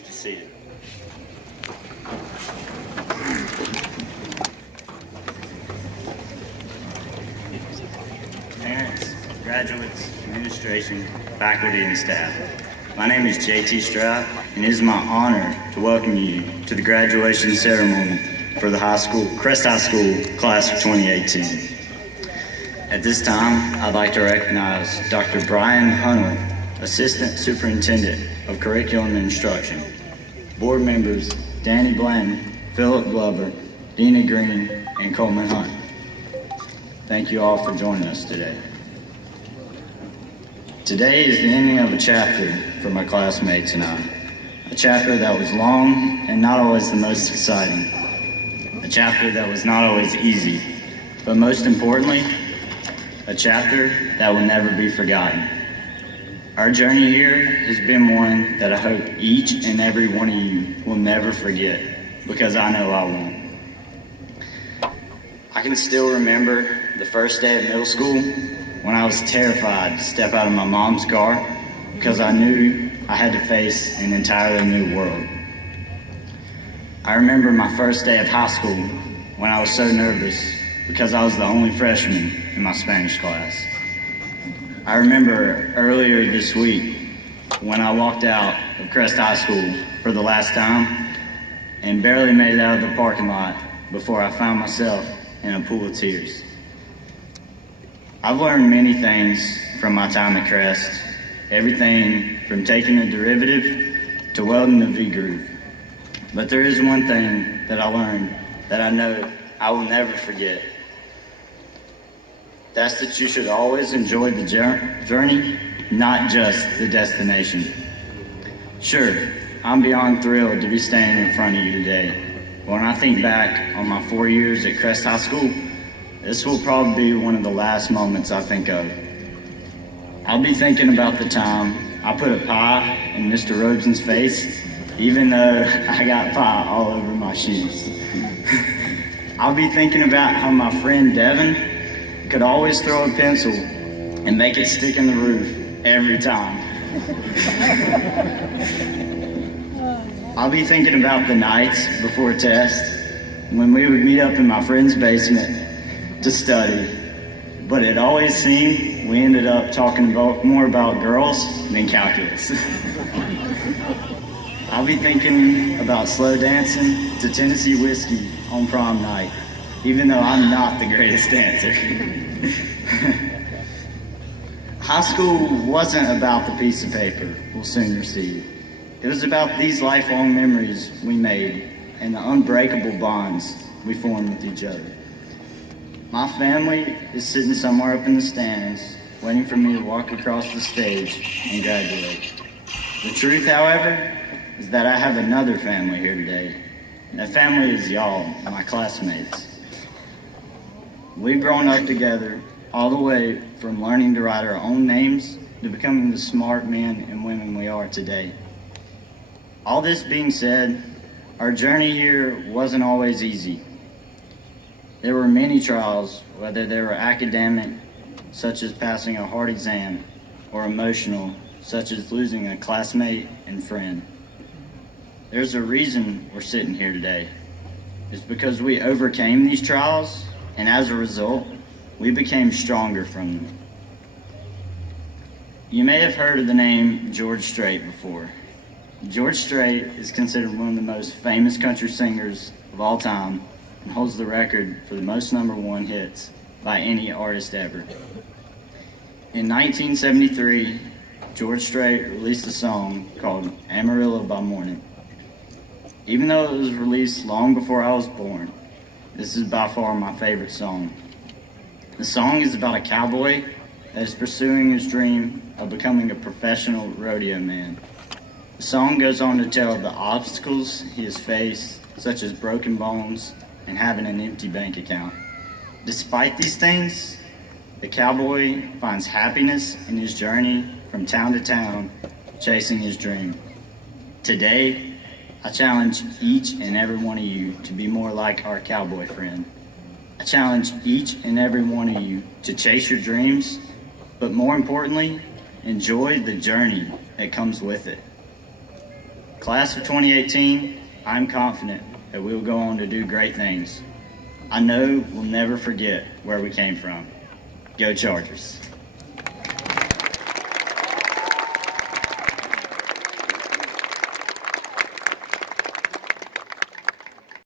Please be seated. Parents, graduates, administration, faculty, and staff. My name is JT Stroupe, and it is my honor to welcome you to the graduation ceremony for the Crest High School class of 2018. At this time, I'd like to recognize Dr. Brian Hunnell, Assistant Superintendent of Curriculum and Instruction, board members Danny Blanton, Philip Glover, Dina Green, and Coleman Hunt. Thank you all for joining us today. Today is the ending of a chapter for my classmates and I. A chapter that was long and not always the most exciting. A chapter that was not always easy, but most importantly, a chapter that will never be forgotten. Our journey here has been one that I hope each and every one of you will never forget, because I know I won't. I can still remember the first day of middle school when I was terrified to step out of my mom's car because I knew I had to face an entirely new world. I remember my first day of high school when I was so nervous because I was the only freshman in my Spanish class. I remember earlier this week when I walked out of Crest High School for the last time and barely made it out of the parking lot before I found myself in a pool of tears. I've learned many things from my time at Crest, everything from taking a derivative to welding a V-groove. But there is one thing that I learned that I know I will never forget. That's that you should always enjoy the journey, not just the destination. Sure, I'm beyond thrilled to be standing in front of you today. When I think back on my 4 years at Crest High School, this will probably be one of the last moments I think of. I'll be thinking about the time I put a pie in Mr. Robeson's face, even though I got pie all over my shoes. I'll be thinking about how my friend Devin could always throw a pencil and make it stick in the roof every time. I'll be thinking about the nights before test when we would meet up in my friend's basement to study, but it always seemed we ended up talking more about girls than calculus. I'll be thinking about slow dancing to Tennessee whiskey on prom night, even though I'm not the greatest dancer. High school wasn't about the piece of paper we'll soon receive. It was about these lifelong memories we made and the unbreakable bonds we formed with each other. My family is sitting somewhere up in the stands, waiting for me to walk across the stage and graduate. The truth, however, is that I have another family here today. That family is y'all, my classmates. We've grown up together all the way from learning to write our own names to becoming the smart men and women we are today. All this being said, our journey here wasn't always easy. There were many trials, whether they were academic, such as passing a hard exam, or emotional, such as losing a classmate and friend. There's a reason we're sitting here today. It's because we overcame these trials, and as a result, we became stronger from them. You may have heard of the name George Strait before. George Strait is considered one of the most famous country singers of all time and holds the record for the most #1 hits by any artist ever. In 1973, George Strait released a song called Amarillo by Morning. Even though it was released long before I was born, this is by far my favorite song. The song is about a cowboy that is pursuing his dream of becoming a professional rodeo man. The song goes on to tell of the obstacles he has faced, such as broken bones and having an empty bank account. Despite these things, the cowboy finds happiness in his journey from town to town, chasing his dream. Today, I challenge each and every one of you to be more like our cowboy friend. I challenge each and every one of you to chase your dreams, but more importantly, enjoy the journey that comes with it. Class of 2018, I'm confident that we will go on to do great things. I know we'll never forget where we came from. Go Chargers.